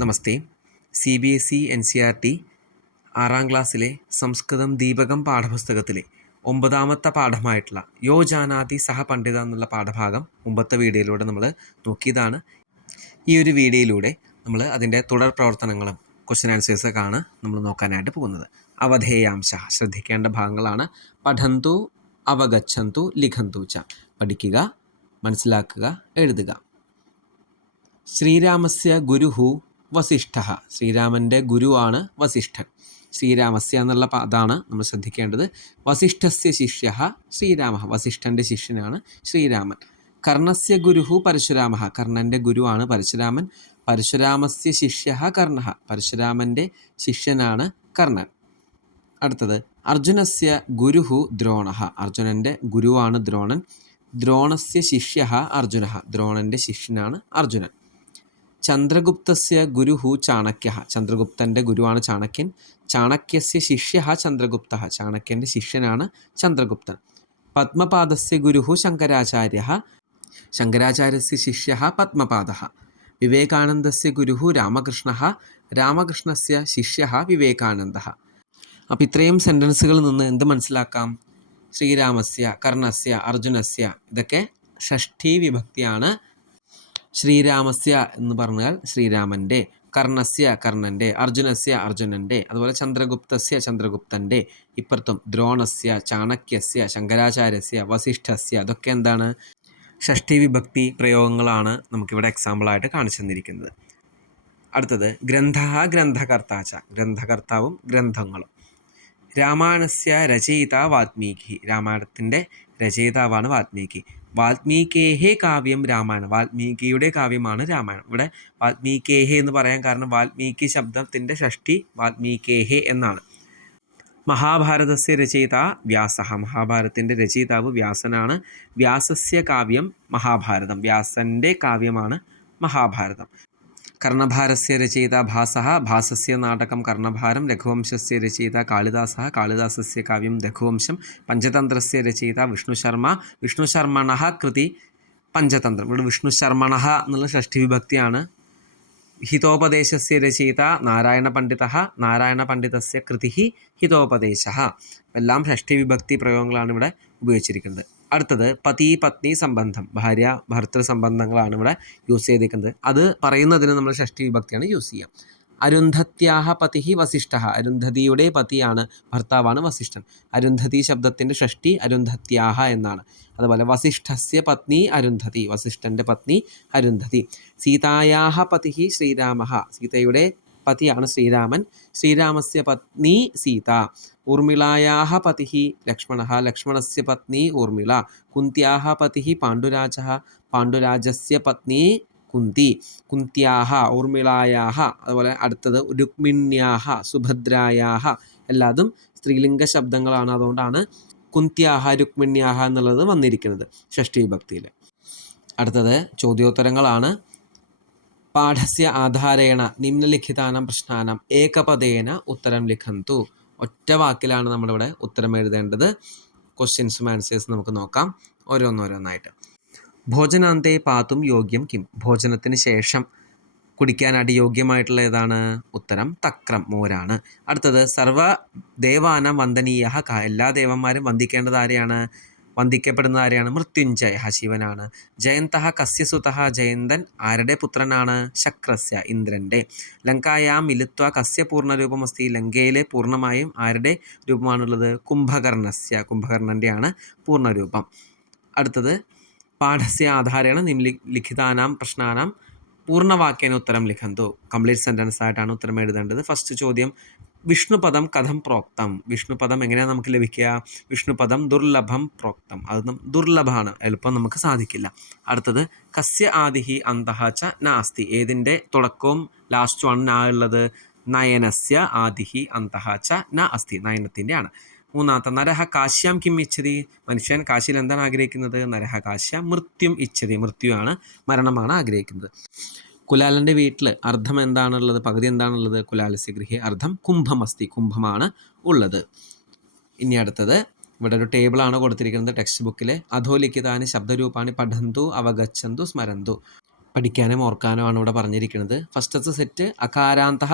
നമസ്തേ. CBSE NCERT 6ാം ക്ലാസ്സിലെ സംസ്കൃതം ദീപകം പാഠപുസ്തകത്തിലെ 9ാമത്തെ പാഠമായിട്ടുള്ള യോ ജാനാതി സഹ പണ്ഡിത എന്നുള്ള പാഠഭാഗം മുമ്പത്തെ വീഡിയോയിലൂടെ നമ്മൾ നോക്കിയതാണ്. ഈ ഒരു വീഡിയോയിലൂടെ നമ്മൾ അതിൻ്റെ തുടർ പ്രവർത്തനങ്ങളും ക്വസ്റ്റ്യൻ ആൻസേഴ്സൊക്കെയാണ് നമ്മൾ നോക്കാനായിട്ട് പോകുന്നത്. അവധേയാംശ ശ്രദ്ധിക്കേണ്ട ഭാഗങ്ങളാണ്. പഠന്തു, അവഗച്ഛന്തു, ലിഖന്തു ച. പഠിക്കുക, മനസ്സിലാക്കുക, എഴുതുക. ശ്രീരാമസ്യ ഗുരുഹു വസിഷ്ഠ. ശ്രീരാമൻ്റെ ഗുരുവാണ് വസിഷ്ഠൻ. ശ്രീരാമസ്യ എന്നുള്ള അതാണ് നമ്മൾ ശ്രദ്ധിക്കേണ്ടത്. വസിഷ്ഠസ്യ ശിഷ്യ ശ്രീരാമ. വസിഷ്ഠൻ്റെ ശിഷ്യനാണ് ശ്രീരാമൻ. കർണസ്യ ഗുരുഹു പരശുരാമ. കർണൻ്റെ ഗുരുവാണ് പരശുരാമൻ. പരശുരാമസ്യ ശിഷ്യ കർണ. പരശുരാമൻ്റെ ശിഷ്യനാണ് കർണൻ. അടുത്തത് അർജുനസ്യ ഗുരുഹു ദ്രോണ. അർജുനൻ്റെ ഗുരുവാണ് ദ്രോണൻ. ദ്രോണസ്യ ശിഷ്യ അർജുന. ദ്രോണൻ്റെ ശിഷ്യനാണ് അർജുനൻ. ചന്ദ്രഗുപ്തസ്യ ഗുരുഹു ചാണക്യ. ചന്ദ്രഗുപ്തൻ്റെ ഗുരുവാണ് ചാണക്യൻ. ചാണക്യസ്യ ശിഷ്യ ചന്ദ്രഗുപ്ത. ചാണക്യൻ്റെ ശിഷ്യനാണ് ചന്ദ്രഗുപ്തൻ. പത്മപാദസ്യ ഗുരുഹു ശങ്കരാചാര്യ. ശങ്കരാചാര്യസ്യ ശിഷ്യ പത്മപാദ. വിവേകാനന്ദസ്യ ഗുരുഹു രാമകൃഷ്ണ. രാമകൃഷ്ണസ്യ ശിഷ്യ വിവേകാനന്ദ. അപ്പോൾ ഇത്രയും സെൻറ്റൻസുകളിൽ നിന്ന് എന്ത് മനസ്സിലാക്കാം? ശ്രീരാമസ്യ, കർണസ്യ, അർജുനസ്യ ഇതൊക്കെ ഷഷ്ഠി വിഭക്തിയാണ്. ശ്രീരാമസ്യ എന്ന് പറഞ്ഞാൽ ശ്രീരാമൻ്റെ, കർണസ്യ കർണൻ്റെ, അർജുനസ്യ അർജുനൻ്റെ, അതുപോലെ ചന്ദ്രഗുപ്തസ്യ ചന്ദ്രഗുപ്തൻ്റെ, ഇപ്പുറത്തും ദ്രോണസ്യ, ചാണക്യസ്യ, ശങ്കരാചാര്യസ്യ, വസിഷ്ഠസ്യ. അതൊക്കെ എന്താണ്? ഷഷ്ഠി വിഭക്തി പ്രയോഗങ്ങളാണ് നമുക്കിവിടെ എക്സാമ്പിളായിട്ട് കാണിച്ചു തന്നിരിക്കുന്നത്. അടുത്തത് ഗ്രന്ഥ ഗ്രന്ഥകർത്താച്ച. ഗ്രന്ഥകർത്താവും ഗ്രന്ഥങ്ങളും. രാമായണസ്യ രചയിത വാൽമീകി. രാമായണത്തിൻ്റെ രചയിതാവാണ് വാൽമീകി. വാൽമീകേഹേ കാവ്യം രാമായണം. വാൽമീകിയുടെ കാവ്യമാണ് രാമായണം. ഇവിടെ വാൽമീകേഹേ എന്ന് പറയാൻ കാരണം വാൽമീകി ശബ്ദത്തിൻ്റെ ഷഷ്ഠി വാൽമീകേഹേ എന്നാണ്. മഹാഭാരതസ്യ രചയിത വ്യാസ. മഹാഭാരതത്തിൻ്റെ രചയിതാവ് വ്യാസനാണ്. വ്യാസസ്യ കാവ്യം മഹാഭാരതം. വ്യാസൻ്റെ കാവ്യമാണ് മഹാഭാരതം. കർണഭാരസ്യ രചയിത ഭാസ. ഭാസസ്യ നാടകം കർണഭാരം. രഘുവംശസ്യ രചയിത കാളിദാസ. കാളിദാസസ്യ കാവ്യം രഘുവംശം. പഞ്ചതന്ത്രസ്യ രചയിത വിഷ്ണുശർമ്മ. വിഷ്ണുശർമ്മണഃ കൃതി പഞ്ചതന്ത്രം. ഇവിടെ വിഷ്ണുശർമ്മണഃ എന്നുള്ള ഷഷ്ഠി വിഭക്തിയാണ്. ഹിതോപദേശസ്യ രചയിത നാരായണ പണ്ഡിത. നാരായണ പണ്ഡിതസ്യ കൃതി ഹിതോപദേശ. എല്ലാം ഷഷ്ഠി വിഭക്തി പ്രയോഗങ്ങളാണ് ഇവിടെ ഉപയോഗിച്ചിരിക്കുന്നത്. അടുത്തത് പതി പത്നി സംബന്ധം. ഭാര്യ ഭർത്തൃ സംബന്ധങ്ങളാണ് ഇവിടെ യൂസ് ചെയ്തിരിക്കുന്നത്. അത് പറയുന്നതിന് നമ്മൾ ഷഷ്ഠി വിഭക്തിയാണ് യൂസ് ചെയ്യുക. അരുന്ധത്യാഹ പതി വസിഷ്ഠ. അരുന്ധതിയുടെ പതിയാണ്, ഭർത്താവാണ് വസിഷ്ഠൻ. അരുന്ധതി ശബ്ദത്തിൻ്റെ ഷഷ്ഠി അരുന്ധത്യാഹ എന്നാണ്. അതുപോലെ വസിഷ്ഠസ്യ പത്നി അരുന്ധതി. വസിഷ്ഠൻ്റെ പത്നി അരുന്ധതി. സീതായാഹ പതി ശ്രീരാമ. സീതയുടെ പതിയാണ് ശ്രീരാമൻ. ശ്രീരാമസ്യ പത്നി സീത. ഊർമിളായാഹ പതി ലക്ഷ്മണ. ലക്ഷ്മണസ്യ പത്നി ഊർമിള. കുന്ത്യാഹ പതി പാണ്ഡുരാജ. പാണ്ഡുരാജസ്യ പത്നി കുന്തി. കുന്ത്യാഹ, ഊർമിളായാഹ. അതുപോലെ അടുത്തത് രുക്മിണ്യാഹ, സുഭദ്രായാഹ. എല്ലാതും സ്ത്രീലിംഗ ശബ്ദങ്ങളാണ്. അതുകൊണ്ടാണ് കുന്ത്യാഹ രുക്മിണ്യാഹ എന്നുള്ളത് വന്നിരിക്കുന്നത് ഷഷ്ഠി വിഭക്തിയിൽ. അടുത്തത് ചോദ്യോത്തരങ്ങളാണ്. പാഠസ്യ ആധാരേണ നിമ്നലിഖിതാനാം പ്രശ്നാനാം ഏകപദേന ഉത്തരം ലിഖന്തു. ഒറ്റ വാക്കിലാണ് നമ്മളിവിടെ ഉത്തരം എഴുതേണ്ടത്. ക്വസ്റ്റ്യൻസും ആൻസേഴ്സും നമുക്ക് നോക്കാം ഓരോന്നോരോന്നായിട്ട്. ഭോജനാന്തേ പാതും യോഗ്യം കിം. ഭോജനത്തിന് ശേഷം കുടിക്കാനായിട്ട് യോഗ്യമായിട്ടുള്ള ഏതാണ്? ഉത്തരം തക്രം, മോരാണ്. അടുത്തത് സർവ ദേവാനാം വന്ദനീയ ക. എല്ലാ ദേവന്മാരും വന്ദിക്കേണ്ടത് ആരെയാണ്? വന്ദിക്കപ്പെടുന്ന ആരെയാണ്? മൃത്യുഞ്ജയ, ശിവനാണ്. ജയന്തഃ കസ്യ സുതഃ. ജയന്തൻ ആരുടെ പുത്രനാണ്? ശക്രസ്യ, ഇന്ദ്രൻ്റെ. ലങ്കായാം മിലിത്വ കസ്യ പൂർണ്ണരൂപമസ്തി. ലങ്കയിലെ പൂർണ്ണമായും ആരുടെ രൂപമാണുള്ളത്? കുംഭകർണസ്യ. കുംഭകർണൻ്റെയാണ് പൂർണ്ണരൂപം. അടുത്തത് പാഠസ്യ ആധാരേണ നിമ്നലിഖിതാനാം പ്രശ്നാനാം പൂർണ്ണവാക്യേന ഉത്തരം ലിഖന്തു. കംപ്ലീറ്റ് സെൻറ്റൻസ് ആയിട്ടാണ് ഉത്തരം എഴുതേണ്ടത്. ഫസ്റ്റ് ചോദ്യം, വിഷ്ണുപദം കഥം പ്രോക്തം. വിഷ്ണുപദം എങ്ങനെയാണ് നമുക്ക് ലഭിക്കുക? വിഷ്ണുപദം ദുർലഭം പ്രോക്തം. അത് ദുർലഭമാണ്, എളുപ്പം നമുക്ക് സാധിക്കില്ല. അടുത്തത് കസ്യ ആദിഹി അന്തഃ ച നാസ്തി. ഏതിൻ്റെ തുടക്കവും ലാസ്റ്റുമാണ് നാ ഉള്ളത്? നയനസ്യ ആദിഹി അന്തഃ ച ന അസ്തി. നയനത്തിൻ്റെ ആണ്. മൂന്നാമത്തെ നരഹ കാശ്യാം കിം ഇച്ഛതി. മനുഷ്യൻ കാശിയിൽ എന്താണ് ആഗ്രഹിക്കുന്നത്? നരഹ കാശ്യാം മൃത്യും ഇച്ഛതി. മൃത്യുവാണ്, മരണമാണ് ആഗ്രഹിക്കുന്നത്. കുലാലൻ്റെ വീട്ടിൽ അർദ്ധം എന്താണുള്ളത്? പകുതി എന്താണുള്ളത്? കുലാലസ്യ ഗൃഹേ അർദ്ധം കുംഭമസ്തി. കുംഭമാണ് ഉള്ളത്. ഇനി അടുത്തത് ഇവിടെ ഒരു ടേബിളാണ് കൊടുത്തിരിക്കുന്നത് ടെക്സ്റ്റ് ബുക്കിൽ. അധോലിഖിതാനി ശബ്ദരൂപാണി പഠന്തു അവഗച്ഛന്തു സ്മരന്തു. പഠിക്കാനും ഓർക്കാനും ആണ് ഇവിടെ പറഞ്ഞിരിക്കുന്നത്. ഫസ്റ്റത്തെ സെറ്റ് അകാരാന്തഃ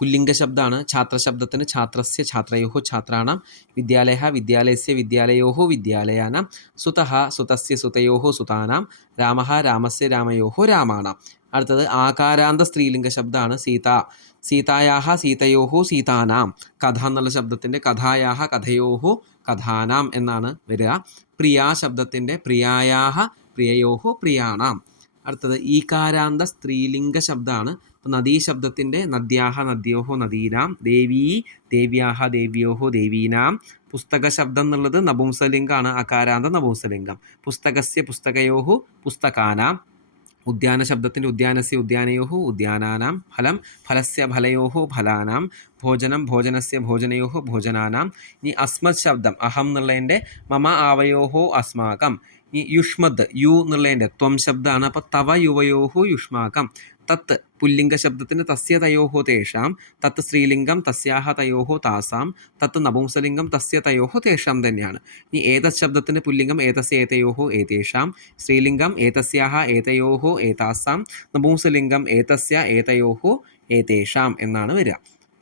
പുല്ലിംഗ ശബ്ദമാണ്. ഛാത്രശബ്ദത്തിന് ഛാത്രസ്യ ഛാത്രയോഹോ ഛാത്രാണാം, വിദ്യാലയഃ വിദ്യാലയസ്യ വിദ്യാലയോഹോ വിദ്യാലയാനാം, സുതഃ സുതസ്യ സുതയോഹോ സുതാനാം, രാമഃ രാമസ്യ രാമയോഹോ രാമാണാം. അടുത്തത് ആകാരാന്ത സ്ത്രീലിംഗ ശബ്ദമാണ് സീത. സീതായാഹ സീതയോഹോ സീതാനാം. കഥ എന്നുള്ള ശബ്ദത്തിൻ്റെ കഥായാഹ കഥയോഹോ കഥാനാം എന്നാണ് വരിക. പ്രിയ ശബ്ദത്തിൻ്റെ പ്രിയായാഹ പ്രിയയോഹോ പ്രിയാണാം. അടുത്തത് ഈകാരാന്ത സ്ത്രീലിംഗ ശബ്ദമാണ്. അപ്പോൾ നദീ ശബ്ദത്തിൻ്റെ നദ്യാഹ നദ്യോഹോ നദീനാം, ദേവീ ദേവ്യാഹ ദേവ്യോഹോ ദേവീനാം. പുസ്തക ശബ്ദം എന്നുള്ളത് നപുംസലിംഗമാണ്, അകാരാന്ത നപുംസലിംഗം. പുസ്തകസ്യ പുസ്തകയോഹോ പുസ്തകാനാം. ഉദ്യാന ശബ്ദത്തിൻ്റെ ഉദ്യാനസ്യ ഉദ്യാനയോഹോ ഉദ്യാനാനാം. ഫലം ഫലസ്യ ഫലയോഹോ ഫലാനാം. ഭോജനം ഭോജനസ്യ ഭോജനയോഹോ ഭോജനാനാം. ഇനി അസ്മത് ശബ്ദം അഹം എന്നുള്ളതിൻ്റെ മമ ആവയോഹോ അസ്മാകം. ഈ യുഷ്മദ് യു എന്നുള്ളതിൻ്റെ ത്വം ശബ്ദമാണ്. അപ്പോൾ തവ യുവയോഹോ യുഷ്മാകം. തത്ത് പുല്ലിംഗ ശബ്ദത്തിന് തസ്യ തയോഹോ തേഷാം. തത്ത് സ്ത്രീലിംഗം തസ്യാഹ തയോഹോ താസാം. തത്ത് നപുംസലിംഗം തസ്യ തയോഹോ തേഷാം തന്നെയാണ്. ഇനി ഏതത് ശബ്ദത്തിന് പുല്ലിംഗം ഏതസ്യ ഏതയോഹോ ഏതേഷാം. സ്ത്രീലിംഗം ഏതസ്യാഹ ഏതയോഹോ ഏതാസാം. നപുംസലിംഗം ഏതസ്യ ഏതയോഹോ ഏതേഷാം എന്നാണ് വരിക.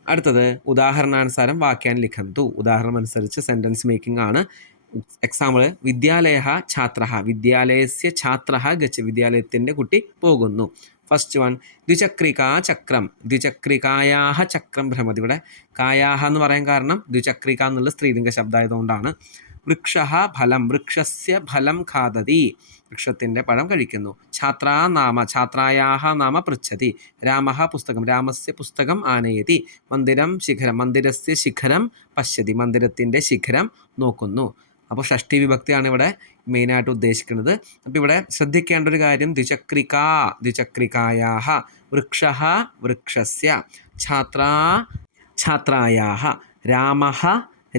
അടുത്തത് ഉദാഹരണാനുസാരം വാക്യാൻ ലിഖന്തു. ഉദാഹരണം അനുസരിച്ച് സെൻറ്റൻസ് മേക്കിംഗ് ആണ്. എക്സാമ്പിൾ വിദ്യാലയഃ ഛാത്രഃ വിദ്യാലയസ്യ ഛാത്രഃ ഗച്ഛ വിദ്യാലയത്തിൻ്റെ കുട്ടി പോകുന്നു. ഫസ്റ്റ് വൺ ദ്വിചക്രികാ ചക്രം ദ്വിചക്രികായാഹ ചക്രം ഭ്രമതി. ഇവിടെ കായാഹ എന്ന് പറയാൻ കാരണം ദ്വിചക്രിക എന്നുള്ള സ്ത്രീലിംഗ ശബ്ദമായതുകൊണ്ടാണ്. വൃക്ഷഃ ഫലം വൃക്ഷസ്യ ഫലം ഖാദതി വൃക്ഷത്തിൻ്റെ പഴം കഴിക്കുന്നു. ഛാത്രാ നാമ ഛാത്രായാഹ നാമ പൃച്ഛതി. രാമഃ പുസ്തകം രാമസ്യ പുസ്തകം ആനയതി. മന്ദിരം ശിഖരം മന്ദിരസ്യ ശിഖരം പശ്യതി മന്ദിരത്തിൻ്റെ ശിഖരം നോക്കുന്നു. അപ്പോൾ ഷഷ്ടി വിഭക്തിയാണ് ഇവിടെ മെയിനായിട്ട് ഉദ്ദേശിക്കുന്നത്. അപ്പോൾ ഇവിടെ ശ്രദ്ധിക്കേണ്ട ഒരു കാര്യം ദ്വിചക്രികായാഹ, വൃക്ഷഃ വൃക്ഷസ്യ, ഛാത്രാ ഛാത്രായാഹ, രാമഃ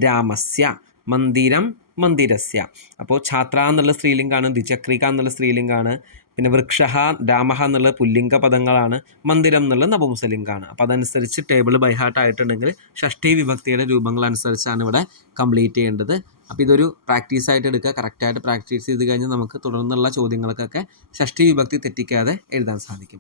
രാമസ്യ, മന്ദിരം മന്ദിരസ്യ. അപ്പോൾ ഛാത്ര എന്നുള്ള സ്ത്രീലിംഗാണ്, ദ്വിചക്രിക എന്നുള്ള സ്ത്രീലിംഗാണ്, പിന്നെ വൃക്ഷഃ രാമഃ എന്നുള്ള പുല്ലിംഗ പദങ്ങളാണ്, മന്ദിരം എന്നുള്ള നപുംസലിംഗാണ്. അപ്പോൾ അതനുസരിച്ച് ടേബിൾ ബൈഹാർട്ട് ആയിട്ടുണ്ടെങ്കിൽ ഷഷ്ടി വിഭക്തിയുടെ രൂപങ്ങളനുസരിച്ചാണ് ഇവിടെ കംപ്ലീറ്റ് ചെയ്യേണ്ടത്. അപ്പോൾ ഇതൊരു പ്രാക്ടീസായിട്ട് എടുക്കുക. കറക്റ്റായിട്ട് പ്രാക്ടീസ് ചെയ്ത് കഴിഞ്ഞാൽ നമുക്ക് തുടർന്നുള്ള ചോദ്യങ്ങൾക്കൊക്കെ ഷഷ്ടി വിഭക്തി തെറ്റിക്കാതെ എഴുതാൻ സാധിക്കും.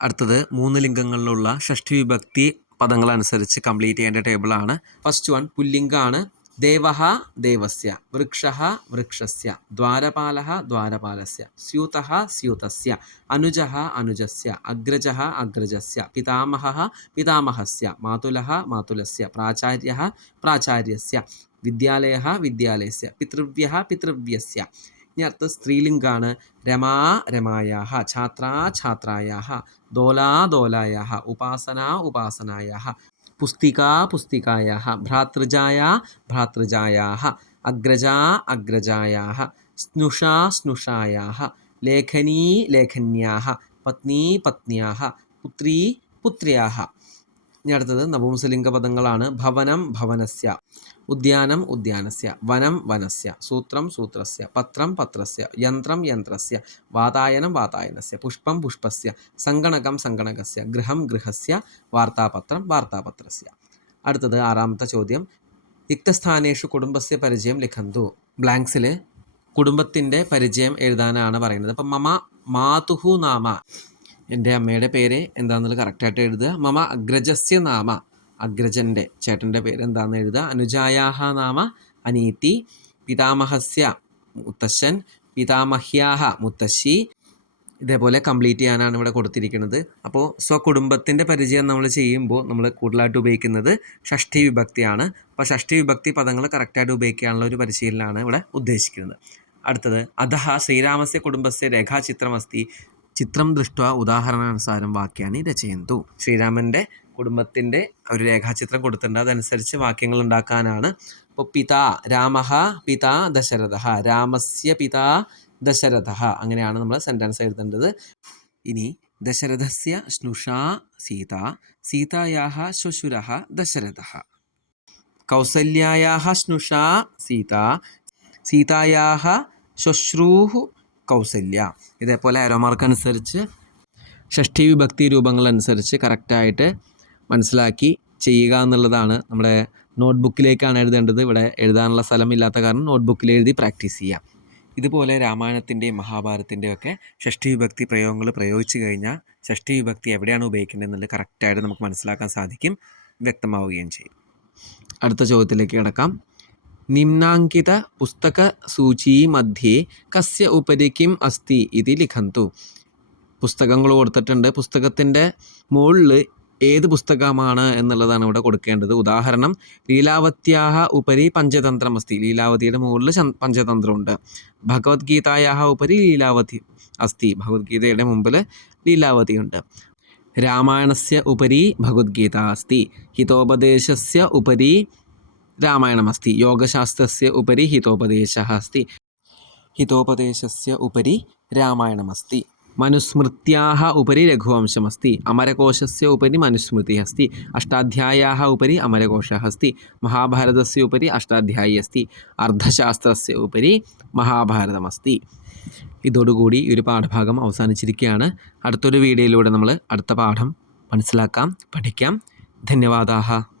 അടുത്തത് 3 ലിംഗങ്ങളിലുള്ള ഷഷ്ടി വിഭക്തി പദങ്ങളനുസരിച്ച് കംപ്ലീറ്റ് ചെയ്യേണ്ട ടേബിളാണ്. ഫസ്റ്റ് വൺ പുല്ലിംഗാണ്. ദേവഃ ദേവസ്യ, വൃക്ഷഃ വൃക്ഷസ്യ, ദ്വാരപാലഃ ദ്വാരപാലസ്യ, സ്യൂതഃ സ്യൂതസ്യ, അനുജഃ അനുജസ്യ, അഗ്രജഃ അഗ്രജസ്യ, പിതാമഹഃ പിതാമഹസ്യ, മാതുലഃ മാതുലസ്യ, പ്രാചാര്യഃ പ്രാചാര്യസ്യ, വിദ്യാലയഃ വിദ്യാലയസ്യ, പിതൃവ്യഃ പിതൃവ്യസ്യ. ഇനി അടുത്ത സ്ത്രീലിംഗാണ്. രമാ രമായാഹ, ഛാത്രാ ഛാത്രായാഹ, ദോലാ ദോലായാഹ, ഉപാസനാ ഉപാസനായാഹ, പുസ്തികാ പുസ്തികായാഹ, ഭ്രാതൃജായാ ഭ്രാതൃജായാഹ, അഗ്രജാ അഗ്രജായാഹ, സ്നുഷാ സ്നുഷായാഹ, ലേഖനീ ലേഖന്യാഹ, പത്നീ പത്ന്യാഹ, പുത്രീ പുത്ര്യാഹ. ഇനി അടുത്തത് നപുംസലിംഗ പദങ്ങളാണ്. ഭവനം ഭവനസ്യ, ഉദ്യാനം ഉദ്യാനസ്യ, വനം വനസ്യ, സൂത്രം സൂത്രസ്യ, പത്രം പത്രസ്യ, യന്ത്രം യന്ത്രസ്യ, വാതായനം വാതായനസ്യ, പുഷ്പം പുഷ്പസ്യ, സങ്കണകം സങ്കണകസ്യ, ഗൃഹം ഗൃഹസ്യ, വാർത്താപത്രം വാർത്താപത്രസ്യ. അടുത്തത് 6ാമത്തെ ചോദ്യം. രിക്തസ്ഥാനേഷു കുടുംബസ്യ പരിചയം ലിഖന്തു. ബ്ലാങ്ക്സിൽ കുടുംബത്തിൻ്റെ പരിചയം എഴുതാനാണ് പറയുന്നത്. അപ്പം മമ മാതുഹു നാമ, എൻ്റെ അമ്മയുടെ പേര് എന്താണെന്നുള്ളത് കറക്റ്റായിട്ട് എഴുതുക. മമ അഗ്രജസ്യ നാമ, അഗ്രജൻ്റെ ചേട്ടൻ്റെ പേര് എന്താണെന്ന് എഴുതുക. അനുജായാഹ നാമ അനീതി, പിതാമഹസ്യ മുത്തശ്ശൻ, പിതാമഹ്യാഹ മുത്തശ്ശി. ഇതേപോലെ കംപ്ലീറ്റ് ചെയ്യാനാണ് ഇവിടെ കൊടുത്തിരിക്കുന്നത്. അപ്പോൾ സ്വകുടുംബത്തിൻ്റെ പരിചയം നമ്മൾ ചെയ്യുമ്പോൾ നമ്മൾ കൂടുതലായിട്ട് ഉപയോഗിക്കുന്നത് ഷഷ്ടി വിഭക്തിയാണ്. അപ്പോൾ ഷഷ്ടി വിഭക്തി പദങ്ങൾ കറക്റ്റായിട്ട് ഉപയോഗിക്കാനുള്ള ഒരു പരിശീലനമാണ് ഇവിടെ ഉദ്ദേശിക്കുന്നത്. അടുത്തത് അധഃ ശ്രീരാമസ്യ കുടുംബസ്യ രേഖാചിത്രമസ്തി, ചിത്രം ദൃഷ്ട്വാ ഉദാഹരണാനുസാരം വാക്യാനി രചയന്തു. ശ്രീരാമൻ്റെ കുടുംബത്തിൻ്റെ ഒരു രേഖാചിത്രം കൊടുത്തിട്ടുണ്ട്, അതനുസരിച്ച് വാക്യങ്ങൾ ഉണ്ടാക്കാനാണ്. ഇപ്പോൾ പിതാ രാമഃ പിതാ ദശരഥഃ, രാമസ്യ പിതാ ദശരഥഃ, അങ്ങനെയാണ് നമ്മൾ സെൻറ്റൻസ് എഴുതേണ്ടത്. ഇനി ദശരഥസ്യ സ്നുഷാ സീത, സീതായാഹ ശ്വശുരഃ ദശരഥഃ, കൗസല്യായാഹ സ്നുഷാ സീത, സീതായാഹ ശ്വശ്രൂഃ കൗസല്യ. ഇതേപോലെ ആരോമാർക്ക് അനുസരിച്ച് ഷഷ്ടി വിഭക്തി രൂപങ്ങളനുസരിച്ച് കറക്റ്റായിട്ട് മനസ്സിലാക്കി ചെയ്യുക എന്നുള്ളതാണ്. നമ്മുടെ നോട്ട്ബുക്കിലേക്കാണ് എഴുതേണ്ടത്. ഇവിടെ എഴുതാനുള്ള സ്ഥലമില്ലാത്ത കാരണം നോട്ട്ബുക്കിൽ എഴുതി പ്രാക്ടീസ് ചെയ്യാം. ഇതുപോലെ രാമായണത്തിൻ്റെയും മഹാഭാരതത്തിൻ്റെയും ഒക്കെ ഷഷ്ഠി വിഭക്തി പ്രയോഗങ്ങൾ പ്രയോഗിച്ചു കഴിഞ്ഞാൽ ഷഷ്ഠി വിഭക്തി എവിടെയാണ് ഉപയോഗിക്കേണ്ടത് എന്നുള്ളത് കറക്റ്റായിട്ട് നമുക്ക് മനസ്സിലാക്കാൻ സാധിക്കും, വ്യക്തമാവുകയും ചെയ്യും. അടുത്ത ചോദ്യത്തിലേക്ക് കിടക്കാം. നിമ്നാങ്കിത പുസ്തക സൂചി മധ്യേ കസ്യ ഉപരി കിം അസ്തി ഇതി ലിഖന്തു. പുസ്തകങ്ങൾ കൊടുത്തിട്ടുണ്ട്. പുസ്തകത്തിൻ്റെ മുകളിൽ ഏത് പുസ്തകമാണ് എന്നുള്ളതാണ് ഇവിടെ കൊടുക്കേണ്ടത്. ഉദാഹരണം, ലീലാവത്യാഹ ഉപരി പഞ്ചതന്ത്രം അസ്തി. ലീലാവതിയുടെ മുകളിൽ പഞ്ചതന്ത്രമുണ്ട്. ഭഗവത്ഗീതായാഹ ഉപരി ലീലാവതി അസ്തി. ഭഗവത്ഗീതയുടെ മുമ്പിൽ ലീലാവതിയുണ്ട്. രാമായണസ്യ ഉപരി ഭഗവത്ഗീത അസ്തി. ഹിതോപദേശസ്യ ഉപരി രാമായണമസ്തി. യോഗശാസ്ത്രസ്യ ഉപരി ഹിതോപദേശഃ അസ്തി. ഹിതോപദേശസ്യ ഉപരി രാമായണമസ്തി. മനുസ്മൃത്യാഹ ഉപരി രഘുവംശമസ്തി. അമരകോശസ്യ ഉപരി മനുസ്മൃതിः अस्ति. അഷ്ടാധ്യായാः ഉപരി അമരകോശः अस्ति. മഹാഭാരതസ്യ ഉപരി അഷ്ടാധ്യായി अस्ति. അർദ്ധശാസ്ത്രസ്യ ഉപരി മഹാഭാരതമസ്തി. ഇതോടുകൂടി ഈ ഒരു പാഠഭാഗം അവസാനിച്ചിരിക്കുകയാണ്. അടുത്തൊരു വീഡിയോയിലൂടെ നമ്മൾ അടുത്ത പാഠം മനസ്സിലാക്കാം, പഠിക്കാം. ധന്യവാദാः.